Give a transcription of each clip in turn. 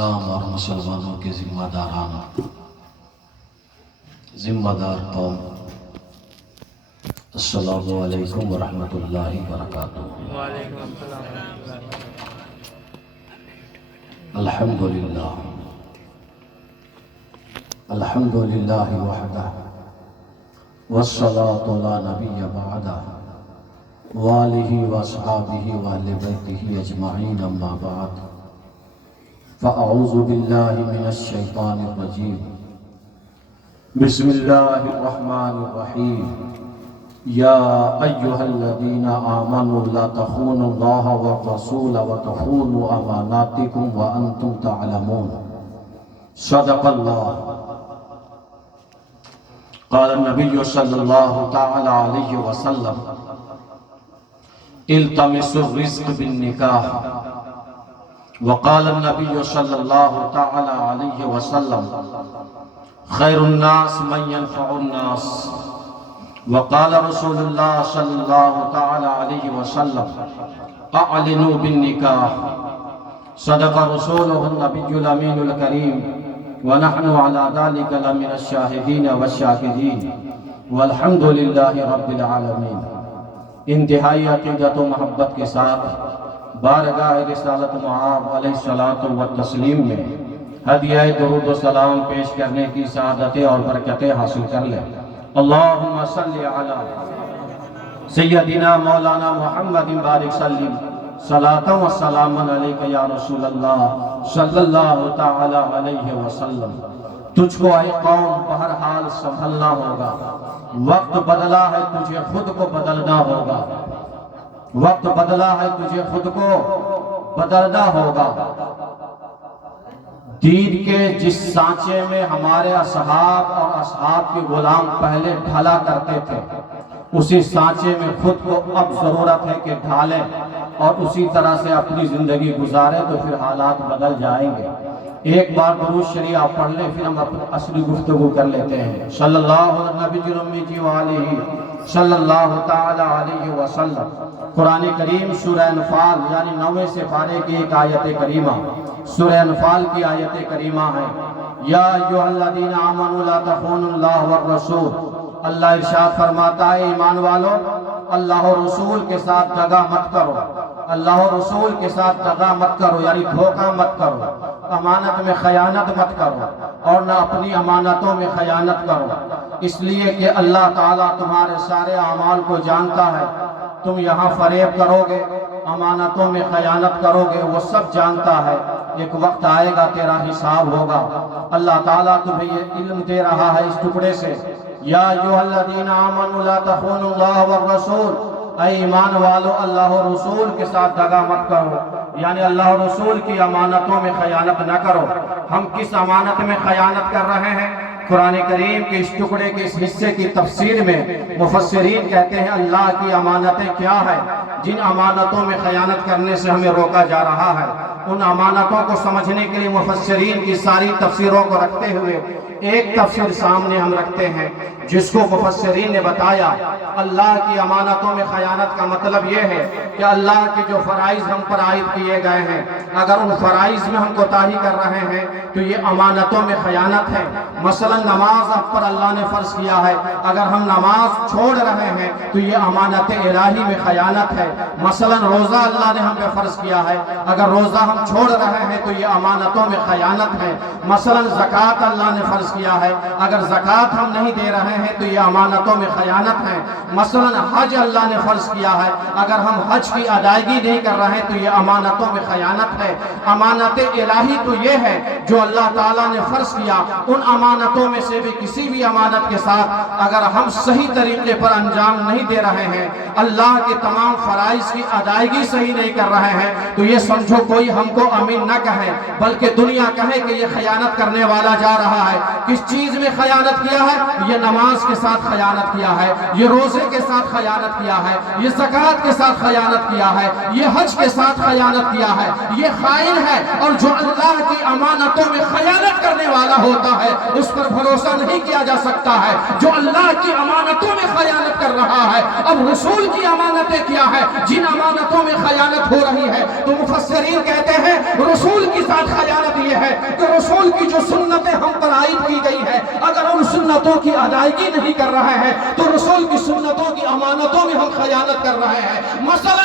اسلام اور مسلمانوں کے ذمہ دار قوم، السلام علیکم ورحمۃ اللہ وبرکاتہ۔ وعلیکم السلام۔ الحمدللہ وحدہ والصلاة لا نبی بعدہ وآلہ واصحابہ واہل بیتہ اجمعین، اما بعد فاعوذ باللہ من الشیطان الرجیم، بسم اللہ الرحمن الرحیم۔ یا ایہا الذین آمنوا لا تخونوا اللہ والرسول وتخونوا اماناتکم وانتم تعلمون۔ صدق اللہ۔ قال النبی صلی اللہ تعالی علیہ وسلم: التمسوا الرزق بالنکاح۔ وقال النبی صلی اللہ تعالی علیہ وسلم: خیر الناس من ينفع الناس۔ وقال رسول اللہ صلی اللہ تعالی علیہ وسلم: اعلنوا بالنکاح۔ صدق رسولہ النبی الامین الکریم، ونحن على ذلك لمن الشاہدین والشاکرین، والحمد للہ رب العالمین۔ انتہائی عقیدت و محبت کے ساتھ بارگاہ رسالت معاب علیہ الصلاۃ والتسلیم میں ہدیہ درود و سلام پیش کرنے کی سعادتیں اور برکتیں حاصل کر لیں۔ اللہم صلی علی سیدنا مولانا محمد بارک سلم، صلاۃ و سلام علیک یا رسول اللہ صلی اللہ تعالی علیہ وسلم۔ تجھ کو اے قوم بہرحال سنبھلنا ہوگا، وقت بدلا ہے تجھے خود کو بدلنا ہوگا، وقت بدلا ہے تجھے خود کو بدلنا ہوگا۔ دین کے جس سانچے میں ہمارے اصحاب اور اصحاب کے غلام پہلے ڈھلا کرتے تھے، اسی سانچے میں خود کو اب ضرورت ہے کہ ڈھالیں اور اسی طرح سے اپنی زندگی گزاریں، تو پھر حالات بدل جائیں گے۔ ایک بار درود شریف آپ پڑھ لیں، پھر ہم اصلی گفتگو کر لیتے ہیں۔ صلی اللہ علیہ وآلہ صلی اللہ تعالی علیہ وسلم۔ قرآن کریم سورہ انفال یعنی 9ویں سپارے کی ایک آیت کریمہ، سورہ انفال کی آیت کریمہ ہے: یا ایھا الذین آمنوا لا تخونوا اللہ والرسول۔ اللہ ارشاد فرماتا ہے: ایمان والو، اللہ و رسول کے ساتھ دغا مت کرو، اللہ و رسول کے ساتھ دغا مت کرو، یعنی دھوکہ مت کرو، امانت میں خیانت مت کرو، اور نہ اپنی امانتوں میں خیانت کرو، اس لیے کہ اللہ تعالیٰ تمہارے سارے اعمال کو جانتا ہے۔ تم یہاں فریب کرو گے، امانتوں میں خیانت کرو گے، وہ سب جانتا ہے۔ ایک وقت آئے گا تیرا حساب ہوگا۔ اللہ تعالیٰ تمہیں یہ علم دے رہا ہے اس ٹکڑے سے: یا ایھا الذین آمنوا لا تخونوا اللہ والرسول۔ اے ایمان والو، اللہ و رسول کے ساتھ دغا مت کرو، یعنی اللہ و رسول کی امانتوں میں خیانت نہ کرو۔ ہم کس امانت میں خیانت کر رہے ہیں؟ قرآن کریم کے اس ٹکڑے کے اس حصے کی تفسیر میں مفسرین کہتے ہیں اللہ کی امانتیں کیا ہیں جن امانتوں میں خیانت کرنے سے ہمیں روکا جا رہا ہے۔ ان امانتوں کو سمجھنے کے لیے مفسرین کی ساری تفسیروں کو رکھتے ہوئے ایک تفسیر سامنے ہم رکھتے ہیں، جس کو مفسرین نے بتایا اللہ کی امانتوں میں خیانت کا مطلب یہ ہے کہ اللہ کے جو فرائض ہم پر عائد کیے گئے ہیں، اگر ان فرائض میں ہم کوتاہی کر رہے ہیں تو یہ امانتوں میں خیانت ہے۔ مثلا نماز آپ پر اللہ نے فرض کیا ہے، اگر ہم نماز چھوڑ رہے ہیں تو یہ امانت الہی میں خیانت ہے۔ مثلا روزہ اللہ نے ہم پہ فرض کیا ہے، اگر روزہ ہم چھوڑ رہے ہیں تو یہ امانتوں میں خیانت ہے۔ مثلا زکوٰۃ اللہ نے فرض کیا ہے، اگر زکوٰۃ ہم نہیں دے رہے ہیں تو یہ امانتوں میں خیانت ہے۔ مثلا حج اللہ نے فرض کیا ہے، اگر ہم حج کی ادائیگی نہیں کر رہے ہیں تو یہ امانتوں میں خیانت ہے۔ امانت الہی تو یہ ہے جو اللہ تعالیٰ نے فرض کیا، ان امانتوں میں سے بھی کسی بھی امانت کے ساتھ اگر ہم صحیح طریقے پر انجام نہیں دے رہے ہیں، اللہ کے تمام فرائض کی ادائیگی صحیح نہیں کر رہے ہیں، تو یہ سمجھو کوئی ہم کو امین نہ کہے بلکہ دنیا کہے کہ یہ خیانت کرنے والا جا رہا ہے۔ کس چیز میں خیانت کیا ہے؟ یہ نماز کے ساتھ خیانت کیا ہے، یہ روزے کے ساتھ خیانت کیا ہے، یہ زکوٰۃ کے ساتھ خیانت کیا ہے، یہ حج کے ساتھ خیانت کیا ہے، یہ خائن ہے۔ اور جو اللہ کی امانتوں میں خیانت کرنے کرنے والا ہوتا ہے اس پر بھروسہ نہیں کیا جا سکتا ہے۔ جو اللہ کی امانتوں میں خیانت کر رہا ہے، اب رسول کی امانتیں کیا ہے جن امانتوں میں خیانت ہو رہی ہے؟ تو مفسرین کہتے ہیں رسول کے ساتھ خیانت یہ ہے کہ رسول کی جو سنتیں ہم پر عائد کی گئی ہے، اگر ان سنتوں کی ادائیگی نہیں کر رہے ہیں تو رسول کی سنتوں کی امانتوں میں ہم خیانت کر رہے ہیں۔ مثلا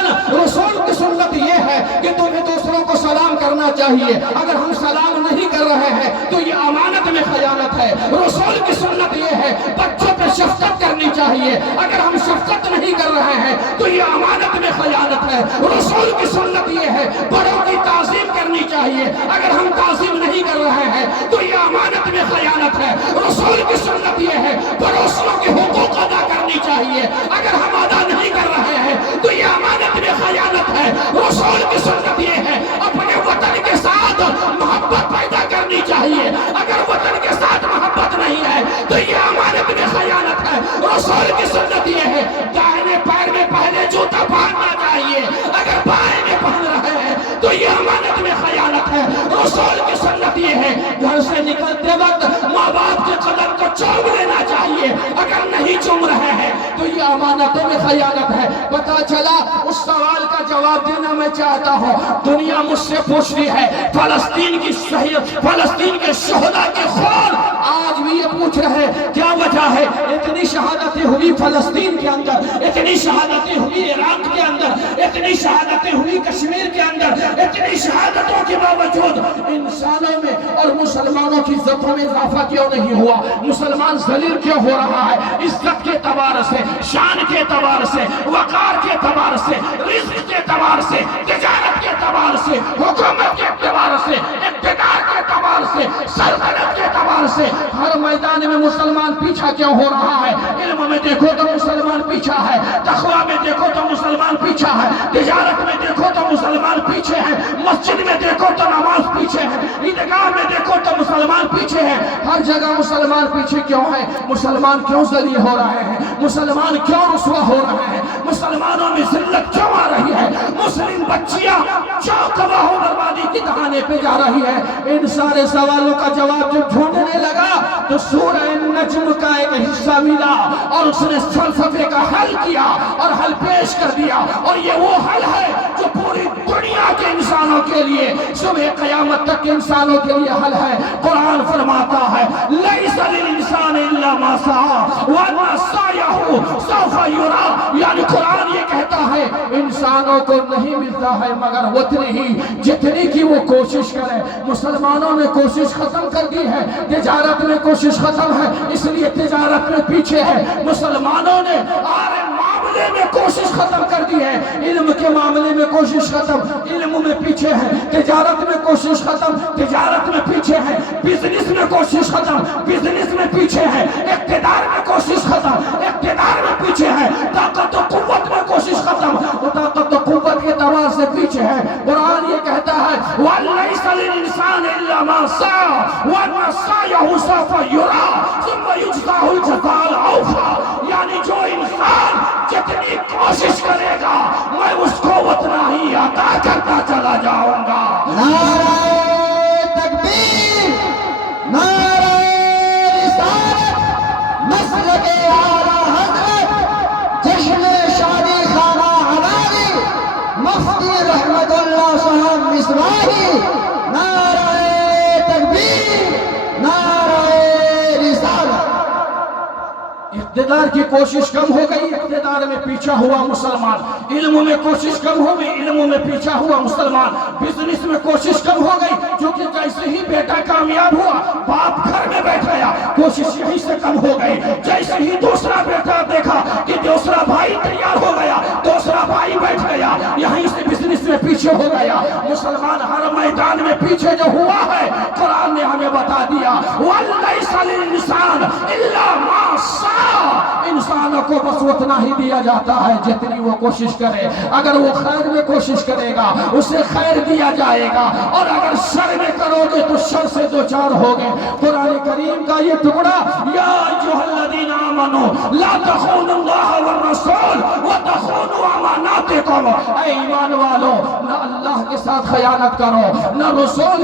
رسول کی سنت یہ ہے کہ تمہیں دوسروں کو سلام کرنا چاہیے، اگر ہم سلام نہیں کر رہے ہیں تو یہ امانت میں خیانت ہے۔ رسول کی سنت یہ ہے بچوں پہ شفقت کرنی چاہیے، اگر ہم شفقت نہیں کر رہے ہیں تو یہ امانت میں خیانت ہے۔ رسول کی سنت یہ ہے بڑوں کی تعظیم کرنی چاہیے، اگر ہم تعظیم نہیں کر رہے ہیں تو یہ امانت میں خیانت ہے۔ رسول کی سنت یہ ہے پڑوسیوں کے حقوق ادا کرنی چاہیے، اگر ہم ادا نہیں کر رہے ہیں تو یہ امانت میں خیانت ہے۔ رسول کی سنت یہ ہے اپنے وطن کے ساتھ محبت پیدا کرنی چاہیے، اگر وطن کے ساتھ محبت نہیں ہے تو یہ امانت میں خیانت ہے۔ رسول کی سنت یہ ہے دائیں پیر میں پہلے جوتا پہننا چاہیے، اگر بائیں میں پہن رہے ہیں تو یہ امانت میں خیانت ہے۔ رسول کی سنت یہ ہے گھر سے نکلتے وقت ماں باپ کے قدم کو چوم لینا چاہیے، اگر نہیں چوم رہے ہیں تو یہ امانتوں میں خیانت ہے۔ پتہ چلا اس سوال کا جواب دینا میں چاہتا ہوں۔ دنیا مجھ سے پوچھتی ہے فلسطین کی فلسطین کے شہداء کے خون آج بھی یہ پوچھ رہے کیا وجہ ہے؟ اتنی شہادتیں ہوئی فلسطین کے اندر، اتنی شہادتیں ہوئی عراق کے اندر، اتنی شہادتیں ہوئی کشمیر کے اندر، اتنی شہادتوں کے باوجود انسانوں میں اور مسلمانوں کی عزتوں میں اضافہ کیوں نہیں ہوا؟ مسلمان ذلیل کیوں ہو رہا ہے؟ عزت کے اعتبار سے، شان کے اعتبار سے، وقار کے اعتبار سے، رزق کے اعتبار سے، تجارت کے اعتبار سے، حکومت کے اعتبار سے، اقتدار کے اعتبار سے، سلطنت کے اعتبار سے ہر میدان میں مسلمان پیچھا کیوں ہو رہا ہے؟ علم میں دیکھو تو مسلمان پیچھا ہے، تقوی میں دیکھو تو مسلمان پیچھا ہے، تجارت میں دیکھو تو مسلمان پیچھے ہے، مسجد میں دیکھو تو نماز پیچھے ہے، عیدگاہ میں دیکھو تو مسلمان پیچھے ہے۔ ہر جگہ مسلمان پیچھے کیوں ہے؟ مسلمان کیوں ذلیل ہو رہے ہیں؟ مسلمان کیوں رسوا ہو رہے ہیں؟ مسلمانوں میں ذلت کیوں آ رہی ہے؟ مسلم بچیاں کیوں تباہ و بربادی کی دہانے پہ جا رہی ہے؟ ان سارے سوالوں کا جواب جب ڈھونڈنے لگا تو سورہ نجم کا ایک حصہ ملا اور اس نے فلسفے کا حل کیا اور حل پیش کر دیا، اور یہ وہ حل ہے جو پوری دنیا کے انسانوں کے لیے صبح قیامت تک کے انسانوں کے لیے حل ہے۔ قرآن فرماتا ہے لیس للانسان الا ما سعى وان سعيه سوف يرى، یعنی قرآن یہ کہتا ہے انسانوں کو نہیں ملتا ہے مگر اتنی ہی جتنی کی وہ کوشش کرے۔ مسلمانوں نے کوشش ختم کر دی ہے، تجارت میں کوشش ختم ہے اس لیے تجارت میں پیچھے ہے۔ مسلمانوں نے معاملے میں کوشش ختم کر دی ہے، علم کے معاملے میں کوشش ختم، علم میں پیچھے ہے، تجارت میں کوشش ختم، تجارت میں پیچھے ہے، بزنس میں کوشش ختم، بزنس میں پیچھے ہے، اقتدار میں کوشش ختم، اقتدار میں پیچھے ہے، طاقت و قوت میں کوشش ختم، طاقت و قوت کے اعتبار سے پیچھے ہے۔ قرآن یہ کہتا ہے وَلَيْسَ لِلْإِنسَانِ إِلَّا مَا سَعَى وَأَنَّ سَعْيَهُ سَوْفَ يُرَى ثُمَّ يُجْزَاهُ الْجَزَاءَ الْأَوْفَى، یعنی جو انسان جتنی کوشش کرے گا میں اس کو اتنا ہی عطا کرتا چلا جاؤں گا۔ نعرہ تکبیر، نعرہ رسالت، مسلک اعلیٰ حضرت، جشن شادی خانہ حلالی، مفتی رحمت اللہ صاحب مصباحی، نعرہ تکبیر، نعرہ رسالت۔ اقتدار کی کوشش کم ہو گئی، اقتدار میں پیچھا ہوا مسلمان، علم میں کوشش کم ہو گئی، علم میں پیچھا ہوا مسلمان، بزنس میں کوشش کم ہو گئی کیونکہ جیسے ہی بیٹا کامیاب ہوا باپ گھر میں بیٹھ گیا، کوشش یہیں سے کم ہو گئی۔ جیسے ہی دوسرا بیٹا دیکھا کہ دوسرا بھائی تیار ہو گیا، دوسرا بھائی بیٹھ گیا، یہیں سے بزنس میں پیچھے ہو گیا۔ مسلمان ہر میدان میں پیچھے جو ہوا ہے قرآن نے ہمیں بتا دیا وَلَيْسَ لِلْإِنسَانِ إِلَّا مَا سَعَى، انسانوں کو بس اتنا ہی دیا جاتا ہے جتنی وہ کوشش کرے۔ اگر وہ خیر میں کوشش کرے گا اسے خیر دیا جائے گا، اور اگر شر میں کرو گے تو شر سے دو چار ہوگے۔ قرآن کریم کا یہ ٹکڑا یا ایھا الذین آمنوا لا تخونوا اللہ والرسول وتخونوا اماناتکم، اے ایمان والو نہ اللہ کے ساتھ خیانت کرو نہ رسول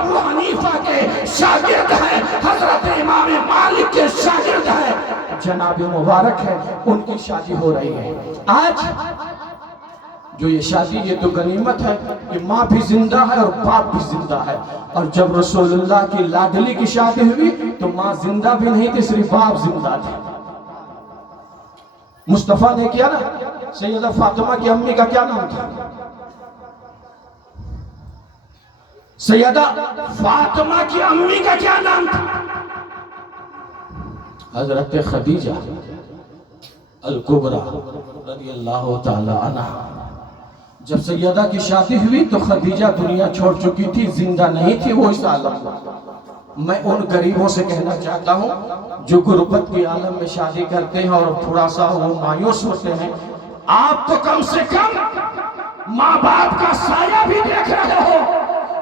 ابو حنیفہ کے شاگرد ہیں، حضرت امام مالک کے شاگرد ہیں، جناب مبارک ہے، ان کی شادی ہو رہی ہے۔ آج جو یہ شادی، یہ تو غنیمت ہے کہ ماں بھی زندہ ہے اور باپ بھی زندہ ہے، اور جب رسول اللہ کی لاڈلی کی شادی ہوئی تو ماں زندہ بھی نہیں تھی، صرف باپ زندہ تھے۔ مصطفیٰ نے کیا نا، سیدہ فاطمہ کی امی کا کیا نام تھا؟ سیدہ فاطمہ کی امی کا کیا نام تھا؟ حضرت خدیجہ الکبریٰ رضی اللہ تعالی عنہ۔ جب سیدہ کی شادی ہوئی تو خدیجہ دنیا چھوڑ چکی تھی، زندہ نہیں تھی وہ اس عالم میں۔ میں ان غریبوں سے کہنا چاہتا ہوں جو غربت کے عالم میں شادی کرتے ہیں اور تھوڑا سا وہ مایوس ہوتے ہیں، آپ تو کم سے کم ماں باپ کا سایہ بھی دیکھ رہے ہو۔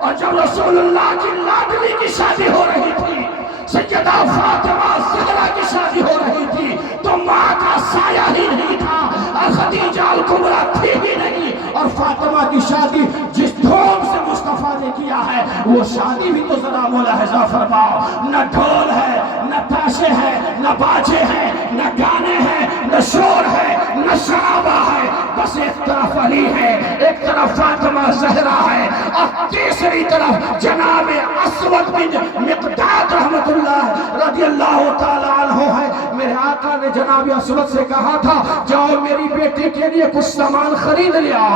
اور جب رسول اللہ کی لاڈلی کی شادی ہو رہی تھی، سیدہ فاطمہ زہرا کی شادی ہو رہی تھی، تو ماں کا سایہ ہی نہیں تھا، اور خدیجہ الکبریٰ تھی ہی نہیں۔ اور فاطمہ کی شادی جس دھوم سے مصطفیٰ نے کیا ہے، وہ شادی بھی تو ذرا ملاحظہ فرماؤ، نہ ڈھول ہے، نہ تاشے ہیں، نہ باجے ہیں، نہ گانے ہیں، نہ شور ہے، نہ شرابہ ہے، بس ایک طرف علی ہے، ایک طرف فاطمہ زہرا ہے، اور تیسری طرف جناب اسود بن مقداد رحمت اللہ رضی اللہ تعالی عنہ ہے۔ میرے آقا نے جناب اسود سے کہا تھا، جاؤ میری بیٹی کے لیے کچھ سامان خرید لیا۔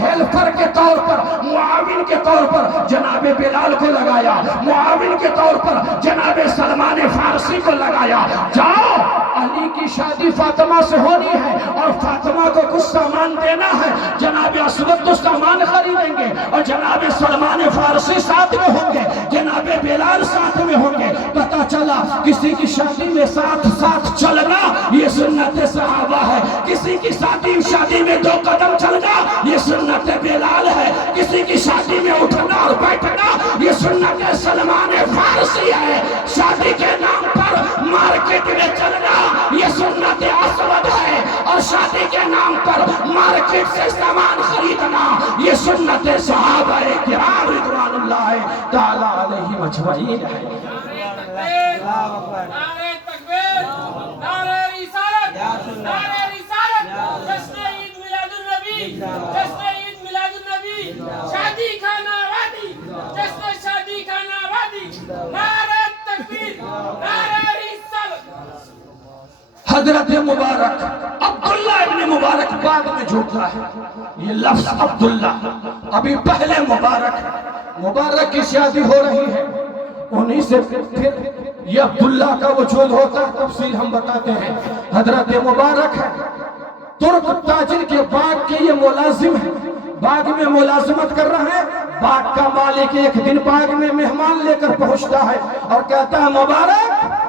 ہیلپر کے طور پر، معاون کے طور پر جناب بلال کو لگایا، معاون کے طور پر جناب سلمان فارسی کو لگایا، جاؤ علی کی شادی فاطمہ سے ہونی ہے اور فاطمہ کو کچھ سامان دینا ہے۔ جناب اسود تو سامان خریدیں گے اور جناب سلمان فارسی ساتھ میں ہوں گے، جناب بلال ساتھ میں ہوں گے۔ پتہ چلا کسی کی شادی میں ساتھ ساتھ چلنا یہ سنت صحابہ ہے، کسی کی شادی میں 2 قدم چلنا یہ سنت بلال ہے، کسی کی شادی میں اٹھنا اور بیٹھنا یہ سنت سلمان فارسی ہے، شادی کے نام پر مارکیٹ میں چلنا یہ سنت اسود ہے، اور شادی کے نام پر مارکیٹ سے سامان خریدنا یہ سنت صحابہ کرام رضوان اللہ تعالی علیہم اجمعین ہے۔ نعرہ تکبیر، نعرہ رسالت، نعرہ رسالت، جشن عید میلاد النبی، جشن عید میلاد النبی، شادی کا نوادی، جشن شادی کا نوادی، نعرہ تکبیر، نعرہ رسالت۔ حضرت مبارک عبداللہ ابن مبارک بعد میں جھوٹا ہے، یہ لفظ عبداللہ ابھی پہلے مبارک کی شادی ہو رہی ہے، انہی سے پھر یہ عبداللہ کا وجود ہوتا ہے، تفصیل ہم بتاتے ہیں۔ حضرت مبارک ہے، ترک تاجر کے باغ کے یہ ملازم ہے، باغ میں ملازمت کر رہا ہے۔ باغ کا مالک ایک دن باغ میں مہمان لے کر پہنچتا ہے اور کہتا ہے، مبارک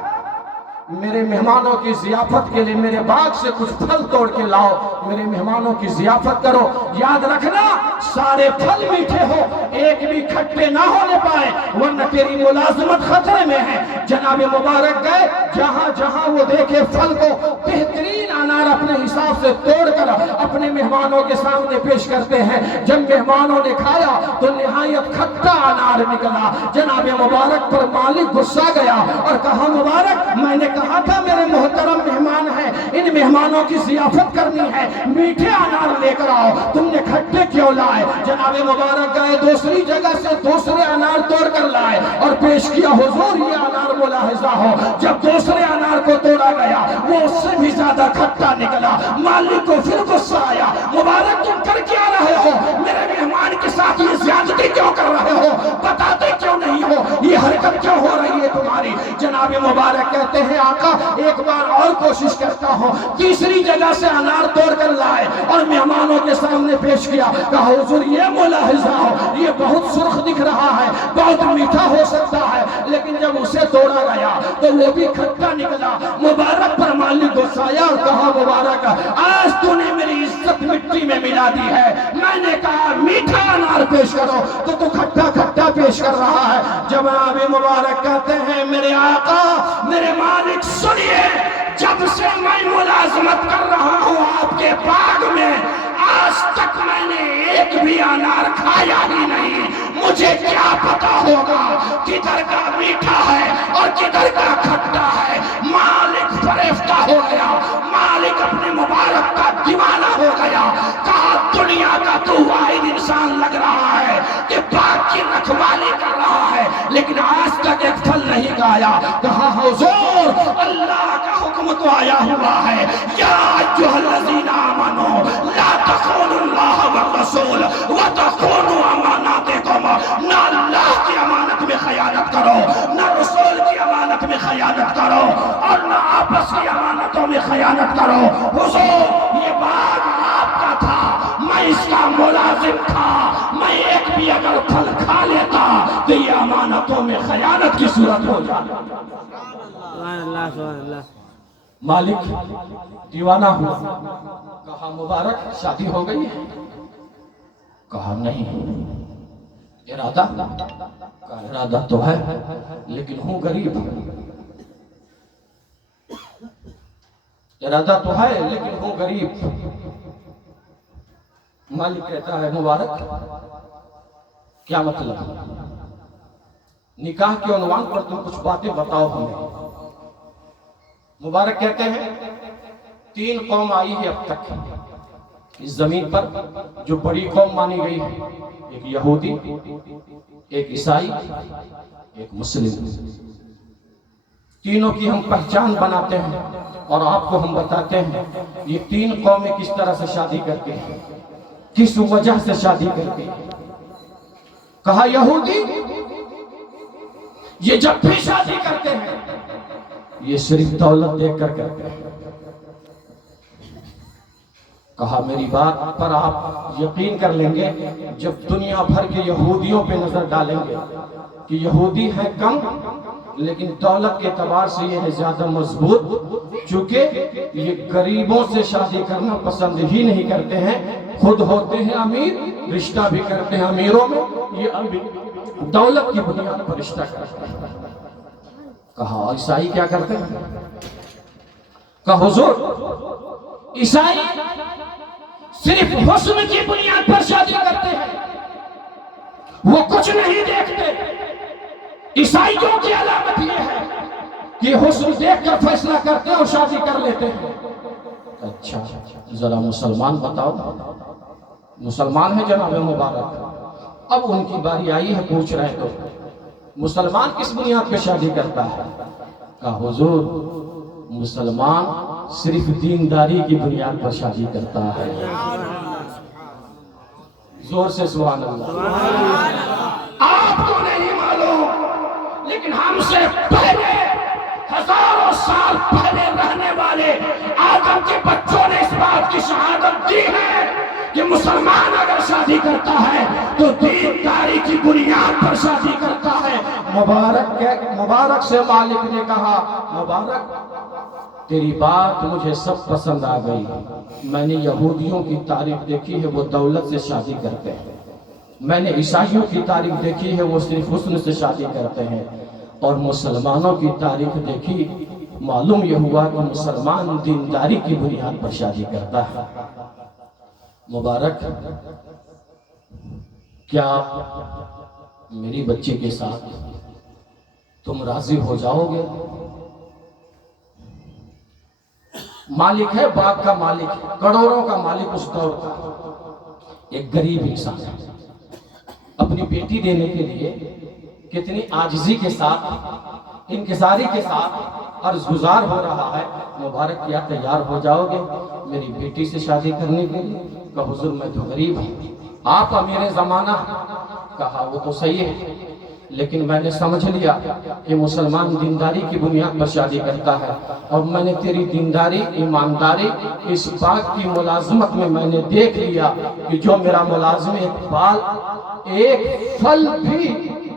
میرے مہمانوں کی ضیافت کے لیے میرے باغ سے کچھ پھل توڑ کے لاؤ، میرے مہمانوں کی ضیافت کرو، یاد رکھنا سارے پھل میٹھے ہو، ایک بھی کھٹے نہ ہونے پائے ورنہ تیری ملازمت خطرے میں ہے۔ جناب مبارک گئے، جہاں جہاں وہ دیکھے پھل کو بہترین انار اپنے حساب سے توڑ کر اپنے مہمانوں کے سامنے پیش کرتے ہیں۔ جب مہمانوں نے کھایا تو نہایت کھٹا انار نکلا۔ جناب مبارک پر مالک غصہ گیا اور کہا، مبارک میں نے کہا تھا میرے محترم مہمان ہیں، ان مہمانوں کی ضیافت کرنی ہے، میٹھے انار لے کر آؤ، تم نے کھٹے کیوں لائے؟ جناب مبارک گئے، دوسری جگہ سے دوسرے انار توڑ کر لائے اور پیش کیا، حضور یہ انار ملاحظہ ہو۔ جب دوسرے انار کو توڑا گیا وہ اس سے بھی زیادہ کھٹا نکلا۔ مالک کو پھر غصہ آیا، مبارک تم کر کیا رہے ہو؟ میرے مہمان کے ساتھ یہ زیادتی کیوں کر رہے ہو؟ بتاتے کیوں نہیں ہو؟ یہ حرکت کیوں ہو رہی ہے تمہاری؟ جناب مبارک کہتے ہیں، آقا ایک بار اور کوشش کرتا ہوں۔ تیسری جگہ سے انار توڑ کر لائے اور مہمانوں کے سامنے پیش کیا، کہا حضور یہ ملاحظہ ہو، یہ بہت سرخ دکھ رہا ہے، بہت میٹھا ہو سکتا ہے، لیکن جب اسے توڑا گیا تو وہ بھی کھٹا نکلا۔ مبارک پر مالک غصہ آیا اور کہا، مبارک آج تو نے میری عزت مٹی میں ملا دی ہے، میں نے کہا میٹھا انار پیش کرو تو کھٹا کھٹا پیش کر رہا ہے۔ جناب مبارک کہتے ہیں، میرے آقا میرے مالک سنیے، جب سے میں ملازمت کر رہا ہوں آپ کے باغ میں، آج تک میں نے ایک بھی انار کھایا ہی نہیں، مجھے کیا پتا ہوگا کدھر کا میٹھا ہے اور کدھر کا کھٹا ہے۔ مالک فریفتہ ہو گیا، مالک اپنے مبارک کا دیوانہ ہو گیا۔ کہا دنیا کا تو واحد انسان لگ رہا ہے کہ باغ کی رکھوالی کر رہا ہے، لیکن آج تک ایک پھل نہیں کھایا۔ کہا حضور اللہ کا حکم تو آیا ہوا ہے، یا ایھا الذین آمنوا لا تخونوا اللہ والرسول وتخونوا اماناتکم۔ نہ اللہ کی امانت میں خیانت کرو، نہ رسول کی امانت میں خیانت کرو، اور نہ آپس کی امانتوں میں خیانت کرو۔ حضور یہ باغ آپ کا تھا، میں اس کا ملازم تھا، میں ایک بھی اگر پھل کھا لیتا تو یہ امانتوں میں خیانت کی صورت ہو جاتی۔ سبحان اللہ سبحان اللہ۔ مالک دیوانہ ہوا۔ کہا مبارک شادی ہو گئی ہے؟ کہا نہیں۔ ارادہ؟ کہا ارادہ تو ہے لیکن ہوں غریب۔ ارادہ تو ہے لیکن ہوں غریب۔ مالک کہتا ہے مبارک کیا مطلب؟ نکاح کے عنوان پر تم کچھ باتیں بتاؤ ہمیں۔ مبارک کہتے ہیں 3 قوم آئی ہے اب تک اس زمین پر جو بڑی قوم مانی گئی ہے، ایک یہودی، ایک عیسائی، ایک مسلم۔ تینوں کی ہم پہچان بناتے ہیں اور آپ کو ہم بتاتے ہیں یہ 3 قومیں کس طرح سے شادی کرتے ہیں، کس وجہ سے شادی کرتے ہیں۔ کہا یہودی یہ جب بھی شادی کرتے ہیں یہ صرف دولت دیکھ کر کرتے ہیں۔ کہا میری بات پر آپ یقین کر لیں گے جب دنیا بھر کے یہودیوں پہ نظر ڈالیں گے کہ یہودی ہیں کم لیکن دولت کے اعتبار سے یہ ہے زیادہ مضبوط، چونکہ یہ غریبوں سے شادی کرنا پسند ہی نہیں کرتے ہیں، خود ہوتے ہیں امیر، رشتہ بھی کرتے ہیں امیروں میں، یہ دولت کی بنیاد پر رشتہ کرتے ہیں۔ کہا عیسائی کیا کرتے ہیں؟ کہا حضور عیسائی صرف حسن کی بنیاد پر شادی کرتے ہیں، وہ کچھ نہیں دیکھتے۔ عیسائیوں کی علامت یہ ہے کہ حسن دیکھ کر فیصلہ کرتے اور شادی کر لیتے ہیں۔ اچھا ذرا مسلمان بتاؤ۔ مسلمان ہے جناب مبارک، اب ان کی باری آئی ہے، پوچھ رہے تو مسلمان کس بنیاد پہ شادی کرتا ہے؟ کہا حضور مسلمان صرف دینداری کی بنیاد پر شادی کرتا ہے۔ زور سے سبحان اللہ۔ آپ کو نہیں معلوم لیکن ہم سے پہلے ہزاروں سال پہلے رہنے والے آدم کے بچوں نے اس بات کی شہادت دی ہے کہ مسلمان اگر شادی کرتا ہے تو دینداری کی بنیاد پر شادی کرتا ہے۔ مبارک سے مالک نے کہا مبارک تیری بات مجھے سب پسند آ گئی، میں نے یہودیوں کی تاریخ دیکھی ہے وہ دولت سے شادی کرتے ہیں، میں نے عیسائیوں کی تاریخ دیکھی ہے وہ صرف حسن سے شادی کرتے ہیں، اور مسلمانوں کی تاریخ دیکھی معلوم یہ ہوا کہ مسلمان دینداری کی بنیاد پر شادی کرتا ہے۔ مبارک کیا میری بچی کے ساتھ تم راضی ہو جاؤ گے؟ مالک ہے باغ کا مالک، کروڑوں کا مالک اس دور کا، ایک غریب انسان ہے، اپنی بیٹی دینے کے لیے کتنی عاجزی کے ساتھ، انکساری کے ساتھ عرض گزار ہو رہا ہے۔ مبارک کیا تیار ہو جاؤ گے میری بیٹی سے شادی کرنے کے لیے؟ کہ حضور میں تو غریب ہوں، آپ امیر زمانہ۔ کہا وہ تو صحیح ہے لیکن میں نے سمجھ لیا کہ مسلمان دینداری کی بنیاد پر شادی کرتا ہے، اور میں نے تیری دینداری ایمانداری اس باغ کی ملازمت میں نے دیکھ لیا کہ جو میرا ملازم ایک پھل بھی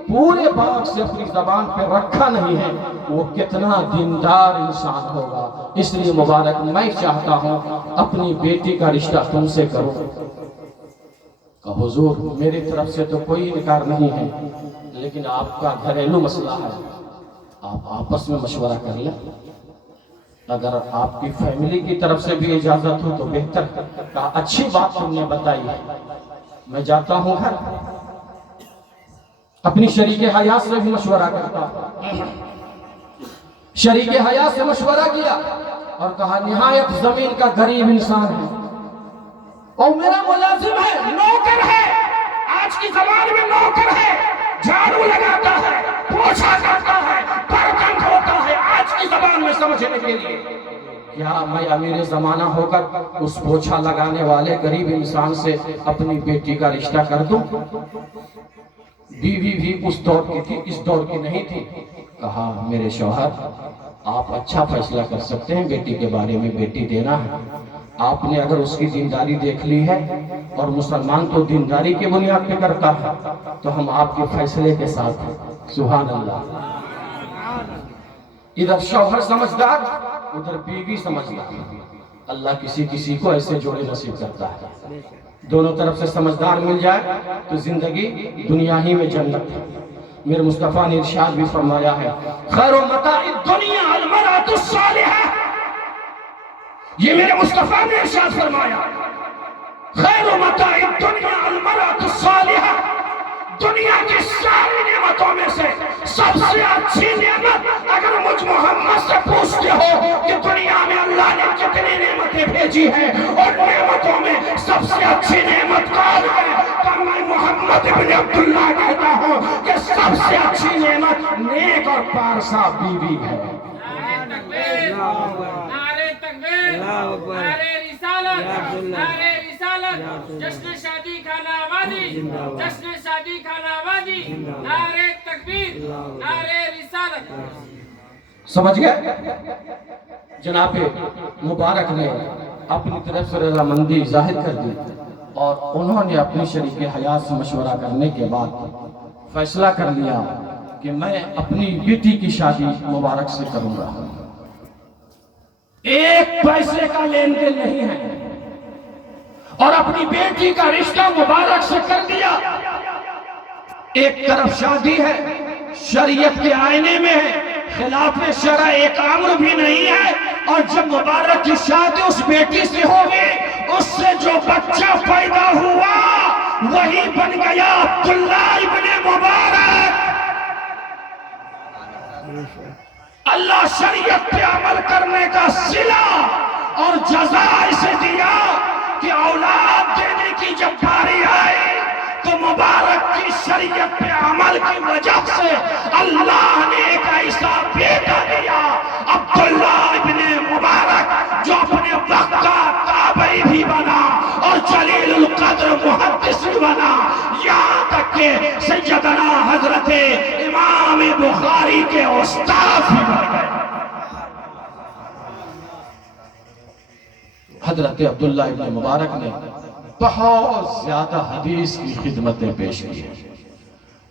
پورے باغ سے اپنی زبان پہ رکھا نہیں ہے وہ کتنا دیندار انسان ہوگا، اس لیے مبارک میں چاہتا ہوں اپنی بیٹی کا رشتہ تم سے کروں۔ کہ حضور میری طرف سے تو کوئی انکار نہیں ہے لیکن آپ کا گھریلو مسئلہ ہے، آپ آپس میں مشورہ کر لیں، اگر آپ کی فیملی کی طرف سے بھی اجازت ہو تو بہتر ہے۔ کہا اچھی بات تم نے بتائی ہے، میں جاتا ہوں گھر، اپنی شریک حیات سے بھی مشورہ کرتا، شریک حیات سے مشورہ کیا اور کہا نہایت زمین کا غریب انسان ہے اور میرا ملازم ہے، نوکر ہے، آج کی زمان میں نوکر ہے، جھاڑو لگاتا ہے، پوچھا کرتا ہے، برتن دھوتا ہے، آج کی زبان میں سمجھنے کے لیے کیا میں امیر زمانہ ہو کر اس پوچھا لگانے والے غریب انسان سے اپنی بیٹی کا رشتہ کر دوں؟ بیوی بھی اس دور کی تھی، اس دور کی نہیں تھی۔ کہا میرے شوہر آپ اچھا فیصلہ کر سکتے ہیں، بیٹی کے بارے میں بیٹی دینا ہے، آپ نے اگر اس کی دینداری دیکھ لی ہے اور مسلمان تو دینداری کی بنیاد پہ کرتا ہے تو ہم آپ کے فیصلے کے ساتھ ہیں۔ سبحان اللہ۔ ادھر شوہر سمجھدار، ادھر بیوی سمجھدار۔ اللہ کسی کسی کو ایسے جوڑے نصیب کرتا ہے، دونوں طرف سے سمجھدار مل جائے تو زندگی دنیا ہی میں جنت ہے۔ میرے مصطفیٰ نے ارشاد بھی فرمایا ہے خیر متاع الدنیا المرأۃ الصالحہ، یہ میرے مصطفیٰ نے ارشاد فرمایا خیر متاع الدنیا المرأۃ الصالحہ، دنیا کی ساری نعمتوں میں سے سب سے اچھی نعمت اگر مجھ محمد سے پوچھتے ہو کہ دنیا میں اللہ نے کتنی نعمتیں بھیجی ہیں اور نعمتوں میں سب سے اچھی نعمت کون ہے، تو میں محمد ابن عبداللہ کہتا ہوں کہ سب سے اچھی نعمت نیک اور پارسا بیوی ہے۔ نعرہ تکبیر، نعرہ رسالت، نعرہ رسالت، جشن شادی کھانا آبادی، جشن شادی کھانا آبادی، نعرہ تکبیر، نعرہ رسالت۔ سمجھ گئے؟ جناب مبارک نے اپنی طرف سے رضامندی ظاہر کر دی اور انہوں نے اپنی شریک حیات سے مشورہ کرنے کے بعد فیصلہ کر لیا کہ میں اپنی بیٹی کی شادی مبارک سے کروں گا، ایک پیسے کا لین دین نہیں ہے، اور اپنی بیٹی کا رشتہ مبارک سے کر دیا۔ ایک طرف شادی ہے، شریعت کے آئینے میں ہے، خلاف شرع ایک امر بھی نہیں ہے، اور جب مبارک کی شادی اس بیٹی سے ہوگی، اس سے جو بچہ پیدا ہوا وہی بن گیا عبداللہ ابن مبارک۔ اللہ شریعت پہ عمل کرنے کا صلہ اور جزا اسے دیا کہ اولاد دینے کی جب باری آئی تو مبارک کی شریعت پہ عمل کی وجہ سے اللہ نے ایک ایسا بیٹا دیا عبداللہ ابن مبارک جو اپنے وقت کا تابعی بھی بنا اور جلیل القدر محدث بھی بنا، یہاں تک کہ سیدنا حضرت امام بخاری کے استاد بھی بن گئے۔ حضرت عبداللہ ابن مبارک نے بہت زیادہ حدیث کی خدمتیں پیش کی ہیں،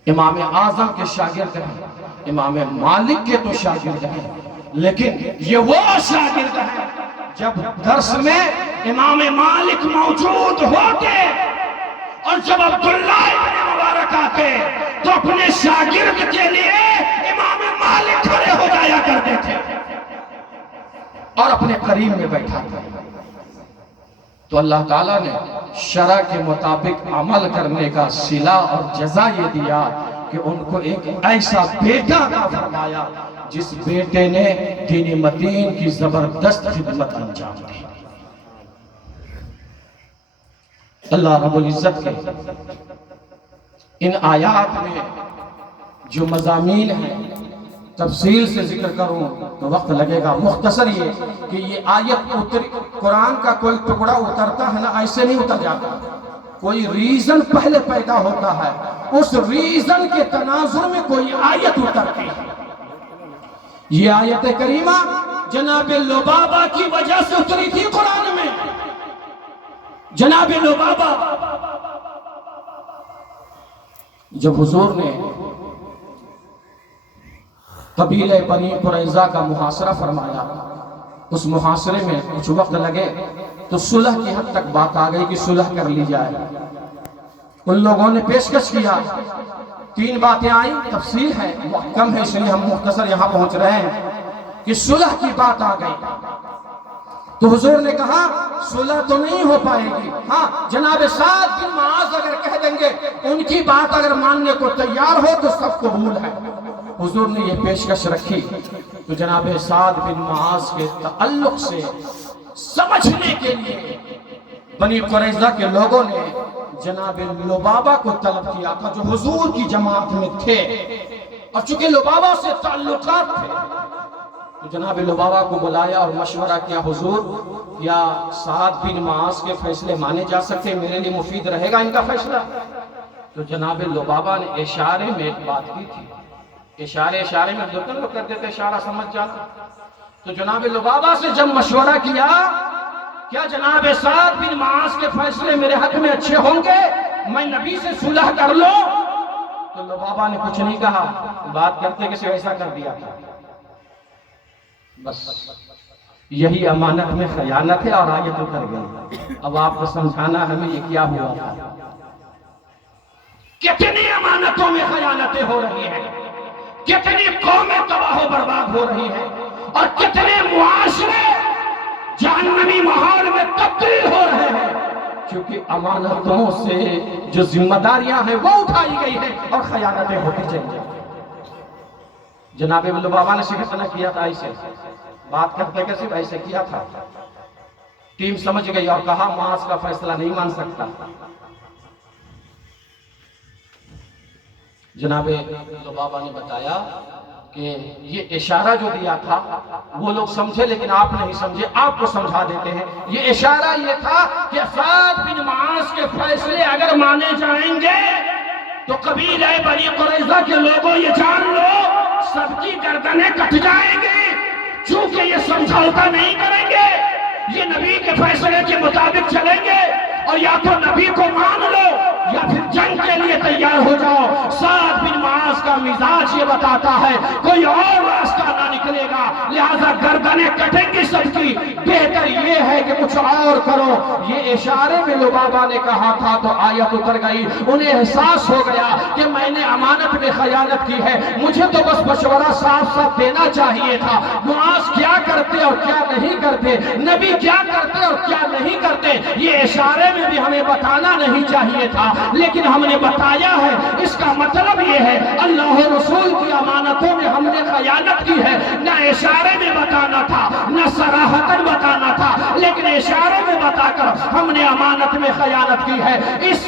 امام اعظم کے شاگرد ہیں، امام مالک کے تو شاگرد ہیں، لیکن یہ وہ شاگرد ہیں جب درس میں امام مالک موجود ہوتے اور جب عبداللہ ابن مبارک آتے تو اپنے شاگرد کے لیے امام مالک کھڑے ہو جایا کرتے تھے اور اپنے قریب میں بیٹھا تھا۔ تو اللہ تعالیٰ نے شرع کے مطابق عمل کرنے کا صلہ اور جزا یہ دیا کہ ان کو ایک ایسا بیٹا عطا فرمایا جس بیٹے نے دین متین کی زبردست خدمت انجام دی۔ اللہ رب العزت کے ان آیات میں جو مضامین ہیں تفصیل سے ذکر کروں تو وقت لگے گا، مختصر یہ کہ یہ آیت قرآن کا کوئی ٹکڑا اترتا ہے نا، ایسے نہیں اتر جاتا، کوئی ریزن پہلے پیدا ہوتا ہے، اس ریزن کے تناظر میں کوئی آیت اترتی ہے۔ یہ آیت کریمہ جناب لبابہ کی وجہ سے اتری تھی قرآن میں۔ جناب لبابہ جب حضور نے قبیلہ بنی قریظہ کا محاصرہ فرمایا، اس محاصرے میں کچھ وقت لگے تو صلح کی حد تک بات آ گئی کہ صلح کر لی جائے۔ ان لوگوں نے پیشکش کیا، 3 باتیں آئیں، تفصیل ہے کم ہے اس لیے ہم مختصر یہاں پہنچ رہے ہیں کہ صلح کی بات آ گئی تو حضور نے کہا صلح تو نہیں ہو پائے گی. ہاں جناب سعد بن معاذ اگر کہہ دیں گے ان کی بات اگر ماننے کو تیار ہو تو سب قبول ہے. حضور نے یہ پیشکش رکھی تو جناب سعد بن معاذ کے تعلق سے سمجھنے کے لیے بنی قریظہ کے لوگوں نے جناب لبابہ کو طلب کیا تھا جو حضور کی جماعت میں تھے، اور چونکہ لبابہ سے تعلقات تھے تو جناب لبابہ کو بلایا اور مشورہ کیا، حضور یا سعد بن معاذ کے فیصلے مانے جا سکتے، میرے لیے مفید رہے گا ان کا فیصلہ؟ تو جناب لبابہ نے اشارے میں ایک بات کی تھی، اشارے میں دو لوگ کر دیتے اشارہ سمجھ جانا. تو جناب لبابہ سے جب مشورہ کیا کیا جناب سعد بن معاذ کے فیصلے میرے حق میں اچھے ہوں گے، میں نبی سے صلح کر لوں؟ تو لبابہ نے کچھ نہیں کہا، بات کرتے کہ ایسا کر دیا تھا. بس یہی امانت میں خیانت ہے اور آیت اتر گئی. اب آپ کو سمجھانا ہمیں یہ کیا ہوا تھا. کتنی امانتوں میں خیانتیں ہو رہی ہیں، کتنی قومیں تباہ و برباد ہو رہی ہیں، اور کتنے معاشرے جہنمی ماحول میں تبدیل ہو رہے ہیں، کیونکہ امانتوں سے جو ذمہ داریاں ہیں وہ اٹھائی گئی ہیں اور خیانتیں ہوتی چلی جائیں. جناب لبابہ نے صرف اتنا کیا تھا، ایسے بات کرتے کہ صرف ایسے کیا تھا. ٹیم سمجھ گئی اور کہا معاذ کا فیصلہ نہیں مان سکتا. جناب لبابہ نے بتایا کہ یہ اشارہ جو دیا تھا وہ لوگ سمجھے لیکن آپ نہیں سمجھے، آپ کو سمجھا دیتے ہیں. یہ اشارہ یہ تھا کہ سعد بن معاذ کے فیصلے اگر مانے جائیں گے تو قبیلہ بنی قریظہ کے لوگوں یہ جان لو سب کی گردنیں کٹ جائیں گی، چونکہ یہ سمجھوتا نہیں کریں گے، یہ نبی کے فیصلے کے مطابق چلیں گے، اور یا تو نبی کو مان لو یا پھر جنگ کے لیے تیار ہو جاؤ. سعد بن معاذ کا مزاج یہ بتاتا ہے کوئی اور راستہ نہ نکلے گا، لہذا گردنیں کٹیں گی سب کی، بہتر یہ ہے کہ کچھ اور کرو. یہ اشارے میں لبابہ نے کہا تھا تو آیت اتر گئی. انہیں احساس ہو گیا کہ میں نے امانت میں خیانت کی ہے، مجھے تو بس مشورہ صاف صاف دینا چاہیے تھا. معاذ کیا کرتے اور کیا نہیں کرتے، نبی کیا کرتے اور کیا نہیں کرتے، یہ اشارے میں بھی ہمیں بتانا نہیں چاہیے تھا، لیکن ہم نے بتایا ہے. اس کا مطلب یہ ہے اللہ رسول کی امانتوں میں ہم نے خیانت کی ہے. نہ اشارے میں بتانا تھا نہ صراحتاً بتانا تھا، لیکن اشارے میں بتا کر ہم نے امانت میں خیانت کی ہے. اس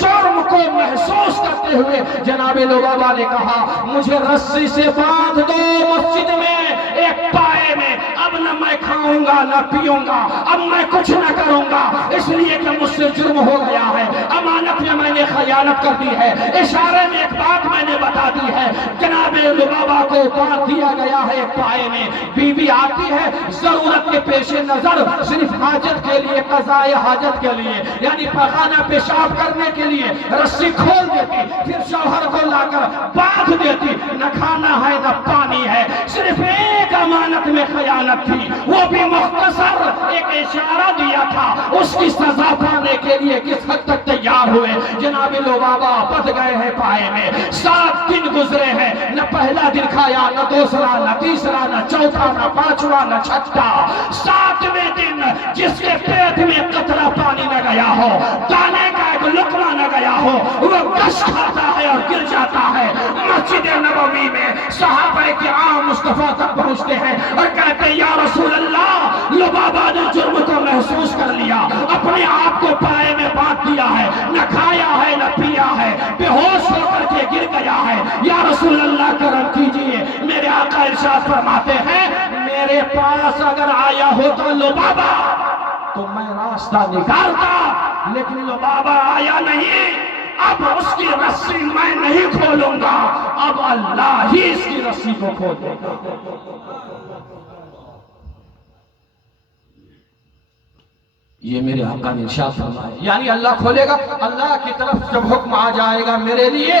جرم کو محسوس کرتے ہوئے جناب لبابہ نے کہا مجھے رسی سے باندھ دو مسجد میں ایک پائے میں، اب نہ میں کھاؤں گا نہ پیوں گا، اب میں کچھ نہ کروں گا، اس لیے کہ مجھ سے جرم ہو گیا ہے، امانت میں نے خیانت کر دی ہے. اشارے میں ایک بات میں نے بتا دی ہے. جناب لبابہ کو باندھ دیا گیا ہے ایک پائے میں. بیوی آتی ہے ضرورت کے پیش نظر صرف حاجت کے لیے، قضاء حاجت کے لیے، یعنی پخانہ پیشاب کرنے کے لیے رسی کھول دیتی، پھر شوہر کو لا کر باندھ دیتی. نہ کھانا ہے نہ پانی ہے، صرف ایک امانت میں خیانت تھی، وہ بھی مختصر ایک اشارہ دیا تھا. اس کی سزا پانے کے لیے کس حد تک تیار ہوئے. جناب لبابہ پھنس گئے ہیں پائے میں. 7 دن گزرے ہیں، نہ پہلا دن کھایا نہ دوسرا نہ تیسرا نہ چوتھا نہ پانچواں نہ چھٹا. 7ویں دن جس کے پیٹ میں قطرہ پانی نہ گیا ہو، دانے کا ایک لقمہ نہ گیا ہو، وہ گش کھاتا ہے اور گر جاتا ہے. مسجد نبوی میں صحابہ کرام مصطفیٰ تک پہنچتے ہیں اور کہتے ہیں یا رسول اللہ لبابہ نے جرم کو محسوس کر لیا، اپنے آپ کو پائے میں باندھ دیا ہے، نہ کھایا ہے نہ پیا ہے، بے ہوش ہو کر کے گر گیا ہے. یا رسول اللہ کرم کیجئے. میرے آقا ارشاد فرماتے ہیں میرے پاس اگر آیا ہوتا لبابہ تو میں راستہ نکالتا، لیکن لبابہ آیا نہیں. اب اس کی رسی میں نہیں کھولوں گا، اب اللہ ہی اس کی رسی کو کھول دے گا. یہ میرے آقا نے ارشاد فرمایا، یعنی اللہ کھولے گا. اللہ کی طرف جب حکم آ جائے گا میرے لیے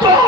2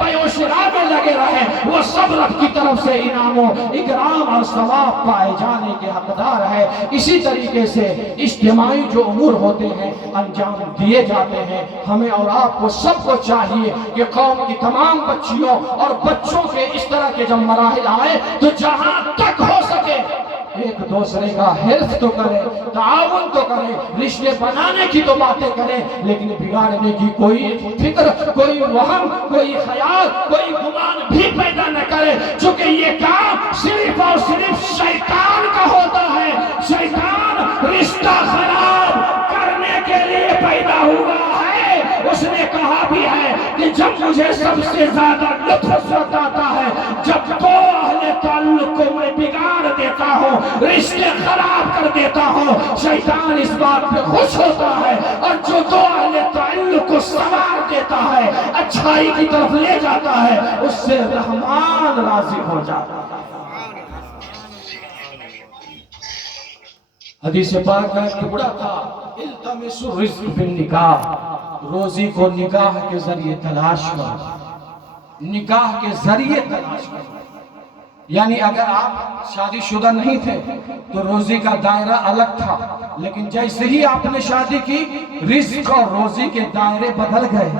بیع و شراء میں لگے رہے، وہ سب رب کی طرف سے انعام و اکرام اور ثواب پائے جانے کے حقدار ہے۔ اسی طریقے سے اجتماعی جو امور ہوتے ہیں انجام دیے جاتے ہیں۔ ہمیں اور آپ کو سب کو چاہیے کہ قوم کی تمام بچیوں اور بچوں کے اس طرح کے جب مراحل آئے تو جہاں تک ہو سکے ایک دوسرے کا حلف تو کرے، تعاون تو کرے، رشتے بنانے کی تو باتیں کرے، لیکن بگاڑنے کی کوئی فکر، کوئی وہم، کوئی خیال، کوئی گمان بھی پیدا نہ کرے، چونکہ یہ کام صرف اور صرف شیطان کا ہوتا ہے۔ شیطان رشتہ خراب کرنے کے لیے پیدا ہوا ہے۔ اس نے کہا بھی ہے کہ جب مجھے سب سے زیادہ لطف آتا ہے جب دو اہل تعلق کو میں بگاڑ دیتا ہوں، رشتے خراب کر دیتا ہوں، شیطان اس بات پہ خوش ہوتا ہے، اور جو دو اہل تعلق کو سنوار دیتا ہے، اچھائی کی طرف لے جاتا ہے، اس سے رحمان راضی ہو جاتا ہے۔ حدیث پاک کا ایک ٹکڑا تھا، التمس الرزق بالنکاح، روزی کو نکاح کے ذریعے تلاش کرو، نکاح کے ذریعے تلاش کرو۔ یعنی اگر آپ شادی شدہ نہیں تھے تو روزی کا دائرہ الگ تھا، لیکن جیسے ہی آپ نے شادی کی رزق اور روزی کے دائرے بدل گئے،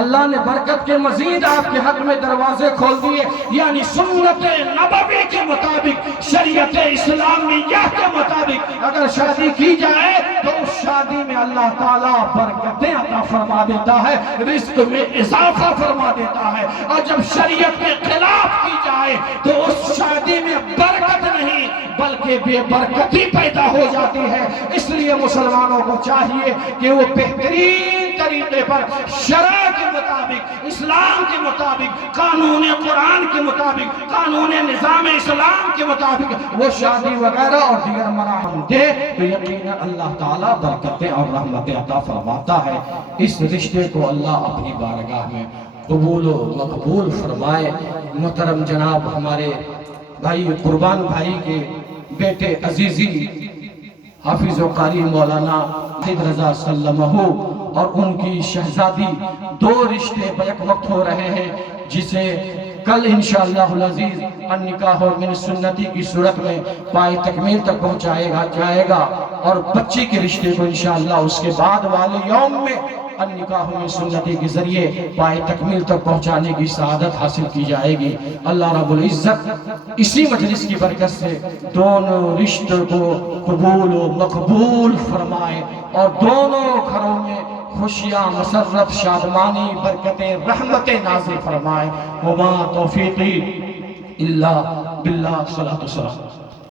اللہ نے برکت کے مزید آپ کے حق میں دروازے کھول دیے۔ یعنی سنت نبوی کے مطابق، شریعت اسلامیہ کے مطابق اگر شادی کی جائے تو اس شادی میں اللہ تعالیٰ برکتیں عطا فرما دیتا ہے، رزق میں اضافہ فرما دیتا ہے، اور جب شریعت کے خلاف کی جائے تو اس شادی میں برکت نہیں بلکہ بے برکتی پیدا ہو جاتی ہے۔ اس لیے مسلمانوں کو چاہیے کہ وہ بہترین طریقے پر شرع کے مطابق، اسلام کے مطابق، قانون قرآن کے مطابق، قانون نظام اسلام کے مطابق وہ شادی وغیرہ اور دیگر مراحل دے تو یقیناً اللہ تعالیٰ برکتیں اور رحمتیں عطا فرماتا ہے۔ اس رشتے کو اللہ اپنی بارگاہ میں قبول و مقبول فرمائے۔ محترم جناب ہمارے بھائی قربان بھائی کے بیٹے عزیزی حافظ و قاری مولانا عید رضا سلمہ اور ان کی شہزادی، دو رشتے بیک وقت ہو رہے ہیں، جسے کل انشاءاللہ العزیز النکاح من سنتی کی صورت میں پائے تکمیل تک پہنچایا جائے گا، اور بچی کے رشتے کو انشاءاللہ اس کے بعد والے یوم میں النکاح من سنتی کے ذریعے پائے تکمیل تک پہنچانے کی سعادت حاصل کی جائے گی۔ اللہ رب العزت اسی مجلس کی برکت سے دونوں رشتوں کو قبول و مقبول فرمائے، اور دونوں گھروں میں خوشیاں، مسرت، شادمانی، برکتیں، رحمتیں نازل فرمائے۔ وما توفیقی الا باللہ، صلاۃ والسلام۔